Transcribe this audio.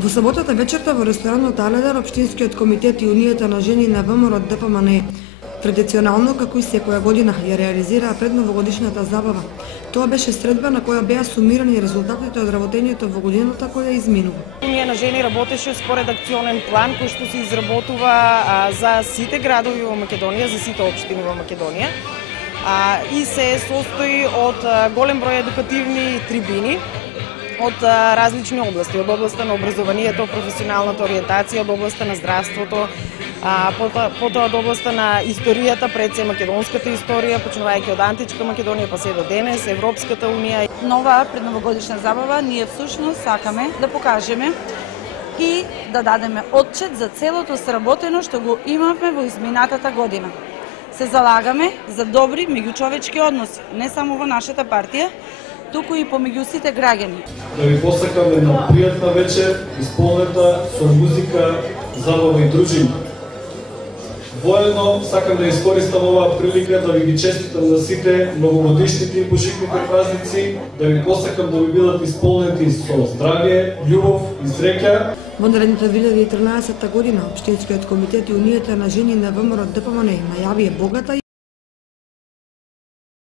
Во саботата вечерта во ресторанот Аледар, Општинскиот комитет и Унијата на жени на ВМРО ДПМН традиционално, како и секоја година, ја реализираа предновогодишната забава. Тоа беше средба на која беа сумирани резултатите од работењето во годината која изминува. Унијата на жени работеше според акционен план кој што се изработува за сите градови во Македонија, за сите општини во Македонија. И се состои од голем број едукативни трибини од различни области, од областа на образованието, професионалната ориентација, од областа на здравството, потоа од областа на историјата, пред се македонската историја, почнувајќи од античка Македонија па се до денес, Европската унија. Нова предновогодишна забава ние всушност сакаме да покажеме и да дадеме отчет за целото сработено што го имавме во изминатата година. Се залагаме за добри меѓучовечки односи, не само во нашата партија, туку и помеѓу сите граѓани. Да ви посакам една пријатна вечер, исполнета со музика, забава и дружина. Воедно сакам да искористам оваа прилика да ви ги честитам на сите новогодишните и божитните празници, да ви посакам да ви бидат исполнети со здравје, љубов и среќа. Во наредната 2013 година, Општинскиот комитет и Унијата на жени на ВМРО ДПМН најавија богата